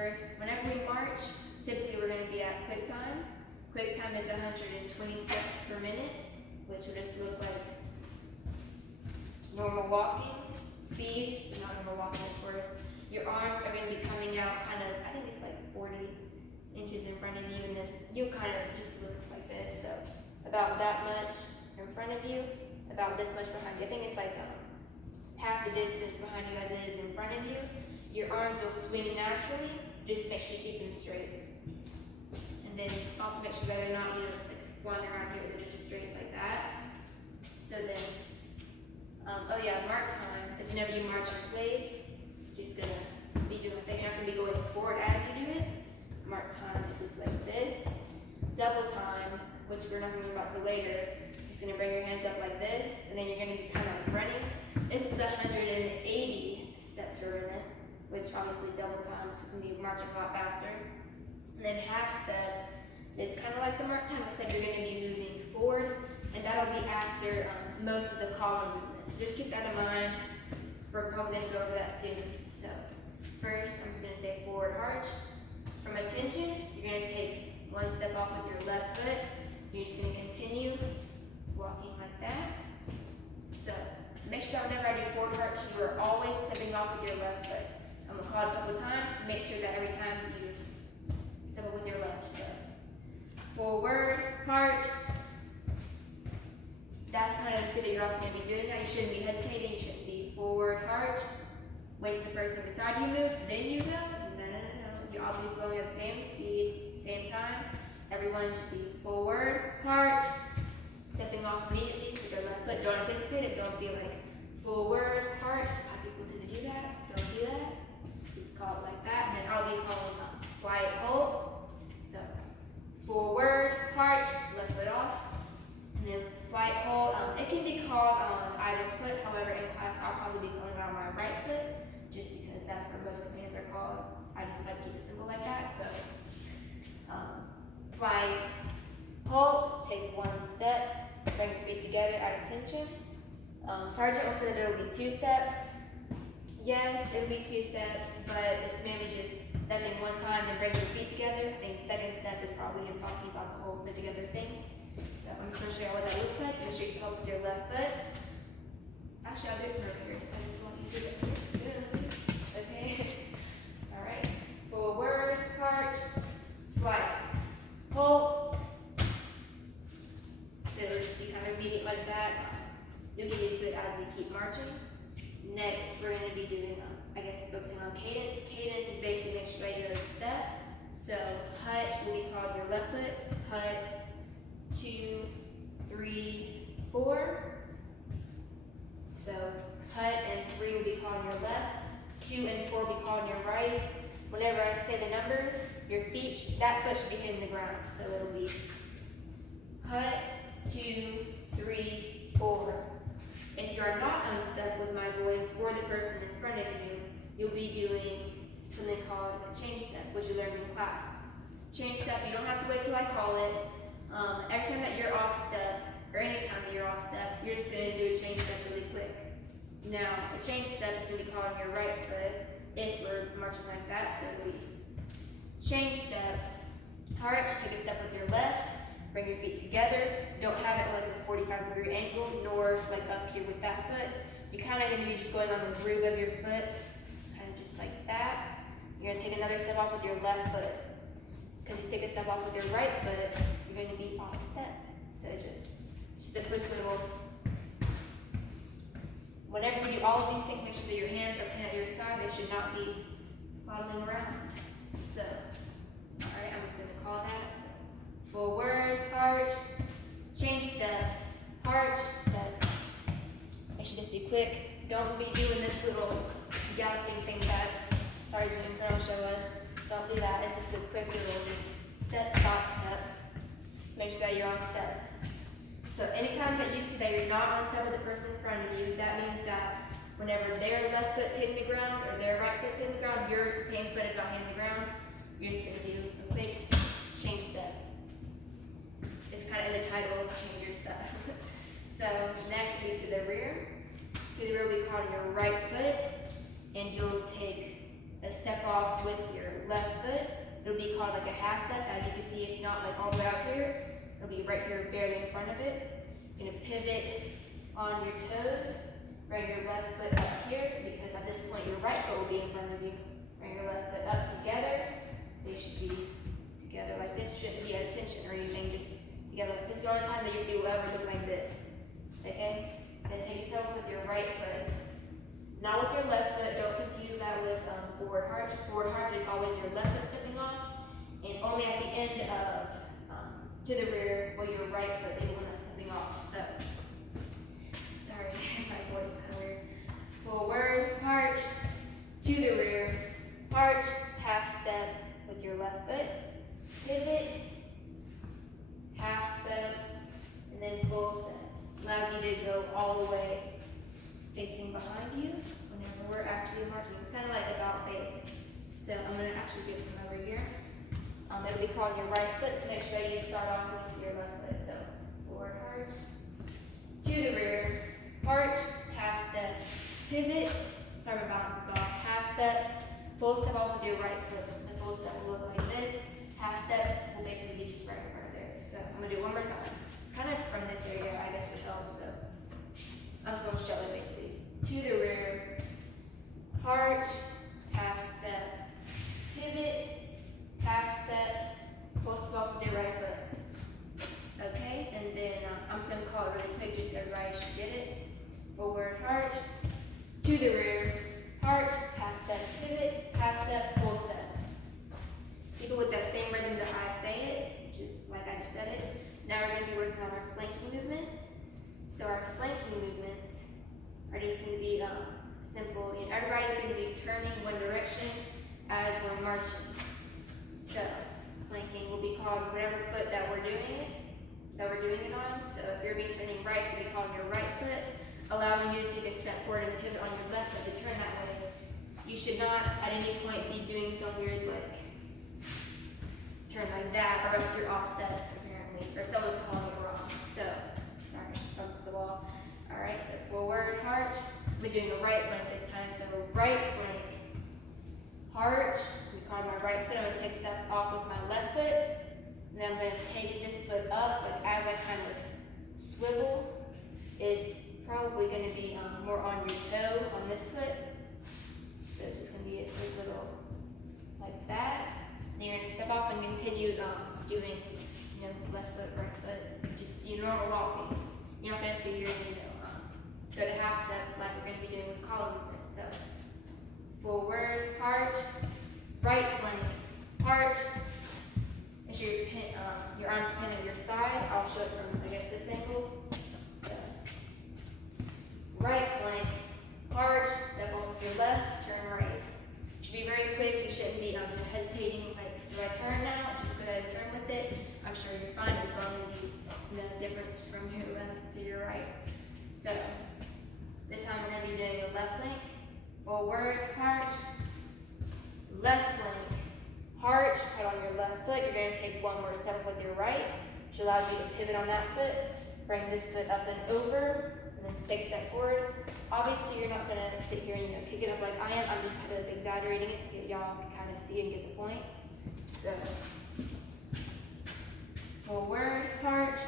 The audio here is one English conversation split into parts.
first. Whenever we march, typically we're going to be at quick time. Quick time is 120 steps per minute, which will just look like normal walking speed, not normal walking, of course. Your arms are going to be coming out kind of, I think it's like 40 inches in front of you, and then you'll kind of just look like this. So about that much in front of you, about this much behind you. I think it's like half the distance behind you as it is in front of you. Your arms will swing naturally. Just make sure you keep them straight. And then also make sure that they're not, like flying around here, they're just straight like that. So then, oh yeah, mark time is whenever you march in place, you're just gonna be doing that. You're not gonna be going forward as you do it. Mark time is just like this. Double time, which we're not gonna be about to later, you're just gonna bring your hands up like this, and then you're gonna be kind of like running. This is 180 steps per minute, which obviously double time, so you can be marching a lot faster. And then half step is kind of like the mark time, except you're going to be moving forward, and that'll be after most of the column movements. So just keep that in mind. We're probably going to go over that soon. So first, I'm just going to say forward harch. From attention, you're going to take one step off with your left foot. You're just going to continue walking like that. So make sure that whenever I do forward harch, you are always stepping off with your left foot. I'm going to call it a couple of times. Make sure that every time you just step up with your left. So forward harch. That's kind of the speed that you're also going to be doing that. You shouldn't be hesitating. You shouldn't be forward harch. Wait till the person beside you moves, then you go. No. You all be going at the same speed, same time. Everyone should be forward harch. Stepping off immediately with your left foot. Don't anticipate it. Don't be like forward harch. A lot of people tend to do that, so don't do that. Just call it like that. And then I'll be calling Flt Halt. So forward harch, left foot off. And then Flt Halt. It can be called on either foot. However, in class, I'll probably be calling it on my right foot, just because that's where most commands are called. I just like to keep it simple like that. So Flt Halt, take one step. Bring your feet together at attention. Sergeant will say that it'll be 2 steps. Yes, it'll be 2 steps, but it's mainly just stepping one time and bringing your feet together. I think second step is probably him talking about the whole put together thing. So I'm just going to show you what that looks like. Make sure you step up with your left foot. Actually, I'll do it from over here, so it's a lot easier to understand. Okay. All right. Forward, harch, Flt Halt. So it'll just be kind of immediate like that. You'll get used to it as we keep marching. Next, we're going to be doing, focusing on cadence. Cadence is basically make sure that you're in step. So hut will be called your left foot. Hut, 2, 3, 4. So hut and 3 will be called on your left. 2 and 4 will be called on your right. Whenever I say the numbers, your feet, that foot should be hitting the ground. So it'll be hut, 2, 3, 4. If you are not unstuck with my voice or the person in front of you, you'll be doing something called a change step, which you learned in class. Change step, you don't have to wait till I call it. Every time that you're off step, or any time that you're off step, you're just going to do a change step really quick. Now, a change step is going to be called on your right foot if we're marching like that. So we change step, harch, take a step with your left, bring your feet together. Don't have it like a 45-degree angle, nor like up here with that foot. You're kind of going to be just going on the groove of your foot, kind of just like that. You're going to take another step off with your left foot. Because if you take a step off with your right foot, you're going to be off step. So just a quick little. Whenever you do all of these things, make sure that your hands are pinned at your side. They should not be waddling around. So, all right, I'm just going to call that. So, forward, harch, change step, harch, step. It should just be quick. Don't be doing this little galloping thing that Sergeant and Colonel show us. Don't do that. It's just a quick little just step, stop, step. To make sure that you're on step. So anytime that you see that you're not on step with the person in front of you, that means that whenever their left foot's hitting the ground or their right foot's hitting the ground, your same foot is not hitting the ground. You're just going to do a quick change step. It's kind of in the title, change your step. So next we to the rear. To the rear we call your right foot, and you'll take a step off with your left foot. It'll be called like a half step. As you can see, it's not like all the way out here. It'll be right here, barely in front of it. You're gonna pivot on your toes. Bring your left foot up here, because at this point your right foot will be in front of you. Bring your left foot up together. They should be together like this. Shouldn't be at attention or anything, just together like this. The only time that you will ever look like this. Okay? Then take a step with your right foot. Not with your left foot. Don't confuse that with forward harch. Forward harch is always your left foot stepping off, and only at the end of to the rear will your right foot be the one that's stepping off. So, sorry, my voice is kind of weird. Forward harch, to the rear, harch, half step with your left foot, pivot, half step, and then full step. Allows you to go all the way facing behind you whenever we're actually marching. It's kind of like about face. So I'm going to actually do it from over here. It'll be called your right foot, so make sure that you start off with your left foot. So forward harch, to the rear, harch, half step, pivot, start to balance off, half step, full step off with your right foot. The full step will look like this. Half step will basically be just right in front of there. So I'm going to do it one more time. Kind of from this area, I guess would help. So I'm just going to show it basically. To the rear, harch, half step, pivot, half step, full step off with your right foot. Okay, and then I'm just going to call it really quick, just so everybody should get it. Forward harch, to the rear, harch, half step, pivot, half step, full step. Keep it with that same rhythm that I say it, like I just said it. Now we're going to be working on our flanking movements. So our flanking movements are just going to be simple. You know, everybody's going to be turning one direction as we're marching. So flanking will be called whatever foot that we're doing it on. So if you're turning right, it's going to be called your right foot, allowing you to take a step forward and pivot on your left foot to turn that way. You should not at any point be doing some weird like turn like that, or else you're off step apparently, or someone's calling it wrong. So sorry, bumped the wall. All right, so forward harch. I'm doing a right flank this time. So right flank, harch. We call my right foot. I'm going to take a step off with my left foot. And then I'm going to take this foot up, like as I kind of swivel. Is probably going to be more on your toe on this foot. So it's just going to be a quick little like that. And you're going to step off and continue doing, left foot, right foot, just normal walking. You're not going to see your, go to half step like we're going to be doing with column movements. So forward harch, right flank, harch. Make sure your arms pin at your side. I'll show it from, I guess, this angle. So right flank, harch, step on with your left, turn right. Should be very quick. You shouldn't be hesitating, like, do I turn now? Just go ahead and turn with it. I'm sure you're fine as long as you know the difference from your left to your right. So this time we're going to be doing a left flank, forward harch, left flank, harch, cut on your left foot. You're going to take one more step with your right, which allows you to pivot on that foot, bring this foot up and over, and then take a step forward. Obviously, you're not going to sit here and kick it up like I am. I'm just kind of exaggerating it so that y'all can kind of see and get the point. So forward harch,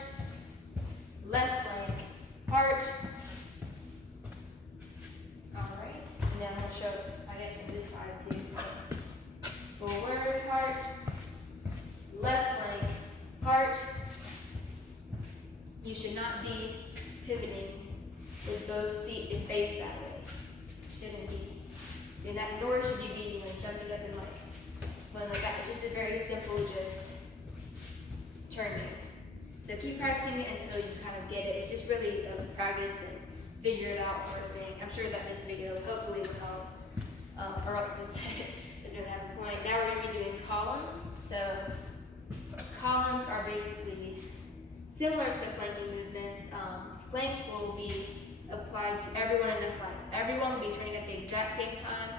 left flank, harch. Alright, and then I'm going to show, I guess, from this side too. So forward harch, left flank, harch. You should not be pivoting with both feet to face that way. Shouldn't be doing that, nor should you be jumping up and going like that. It's just a very simple just turning. So keep practicing it until you kind of get it. It's just really practice and figure it out sort of thing. I'm sure that this video hopefully will help, or else this doesn't have a point. Now we're going to be doing columns. So columns are basically similar to flanking movements. Flanks will be applied to everyone in the flank. So everyone will be turning at the exact same time,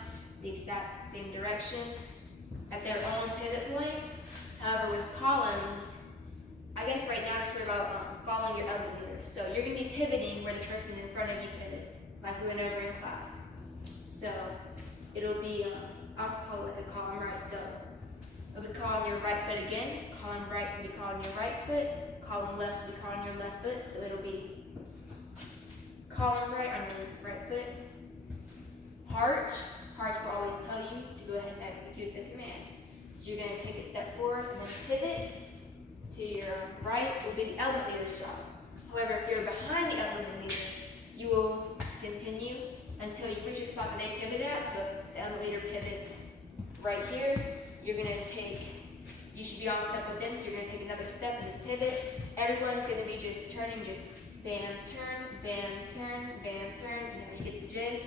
the exact same direction, at their own pivot point. However, with columns, I guess right now just worry about following your elbow leaders. So you're going to be pivoting where the person in front of you pivots, like we went over in class. So it'll be also call it like a column right. So it would call on your right foot again. Column right would be called on your right foot. Column left would be called on your left foot. So it'll be column right on your right foot. Harch. Harch will always tell you to go ahead and execute the command. So you're going to take a step forward and then pivot to your right will be the element leader's job. However, if you're behind the element leader, you will continue until you reach a spot that they pivoted at. So if the element leader pivots right here, you're going to you should be on step with them, so you're going to take another step and just pivot. Everyone's going to be just turning, just bam, turn, bam, turn, bam, turn. You get the gist.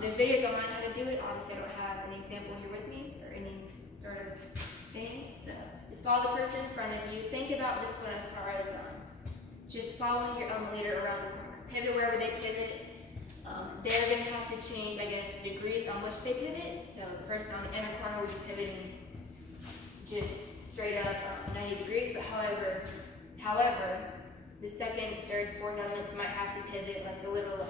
There's videos online how to do it. Obviously, I don't have an example here with me or any sort of thing. So just follow the person in front of you. Think about this one as far as just following your element leader around the corner. Pivot wherever they pivot. They're going to have to change, I guess, degrees on which they pivot. So the person on the inner corner will be pivoting just straight up 90 degrees. But however, the second, third, fourth elements might have to pivot like a little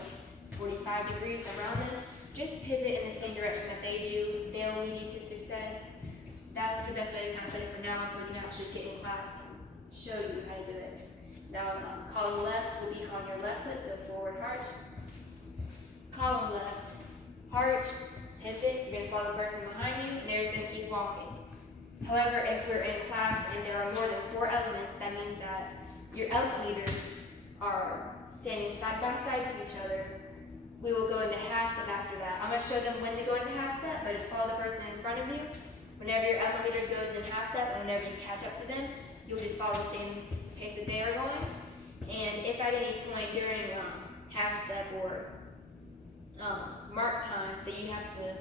45 degrees around them. Just pivot in the same direction that they do. They'll lead you to success. That's the best way to kind of put it for now until we can actually get in class and show you how to do it. Now, column left will be on your left foot, so forward harch. Column left, harch, pivot. You're going to follow the person behind you, and they're just going to keep walking. However, if we're in class and there are more than 4 elements, that means that your element leaders are standing side by side to each other. We will go into half step after that. I'm going to show them when to go into half step, but just follow the person in front of you. Whenever your element leader goes in half step, and whenever you catch up to them, you'll just follow the same pace that they are going. And if at any point during half step or mark time that you have to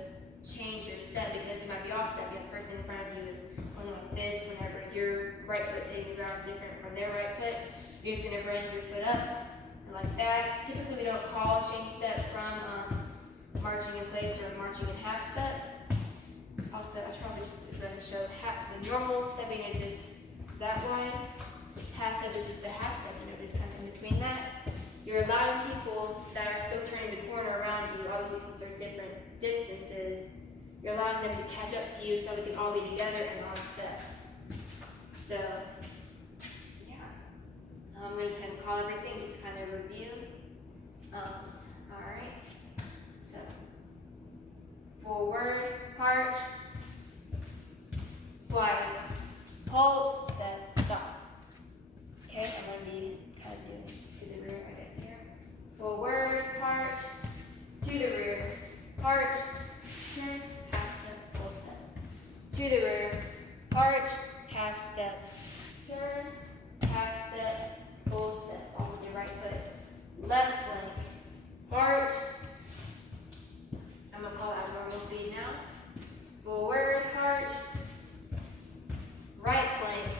change your step because you might be off step, the person in front of you is going like this. Whenever your right foot's hitting the ground different from their right foot, you're just going to bring your foot up and like that. Typically, we don't call change step from marching in place or marching in half step. Also, I should probably just going to show the normal stepping is just that wide. Half step is just a half step, just kind of in between that. You're allowing people that are still turning the corner around you, obviously since there's different distances, you're allowing them to catch up to you so that we can all be together and on step. So, yeah. I'm going to kind of call everything, just kind of review. Alright. So, forward, harch, fly, hold, step, stop. Okay, I'm going to be kind of doing to the rear, I guess, here. Forward, harch, to the rear, harch, turn, half step, full step. To the rear, harch, half step, turn, half step, full step, all with your right foot. Left flank, harch, I'm going to call it abnormal speed now. Forward, harch, right flank,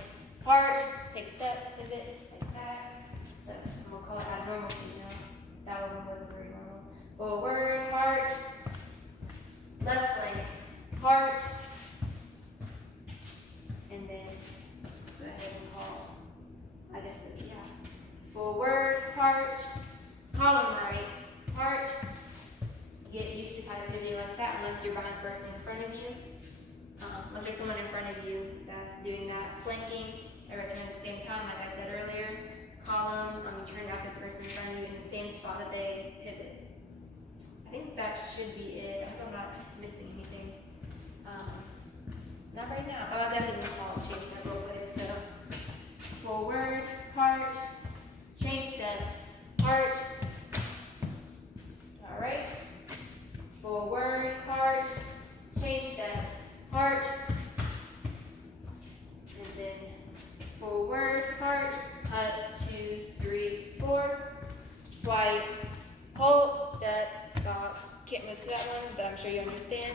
harch, take a step, pivot, like that. So I'm going to call it abnormal speed now. That one wasn't very normal. Forward, harch, left flank, harch, and then go ahead and call, I guess, yeah. Forward, harch, column right, harch. Get used to kind of pivoting like that unless you're behind the person in front of you. Unless there's someone in front of you that's doing that. Flanking, every turn at the same time, like I said earlier. Column, you turn after the person in front of you in the same spot that they pivot. I think that should be it. I hope I'm not missing anything. Not right now. Oh, I got it in the call. Change step real quick. So, forward, harch, change step, harch. Alright. Forward, harch, change step, harch. And then forward, harch, up, 2, 3, 4. Flight, hold, step, stop. Can't mix that one, but I'm sure you understand.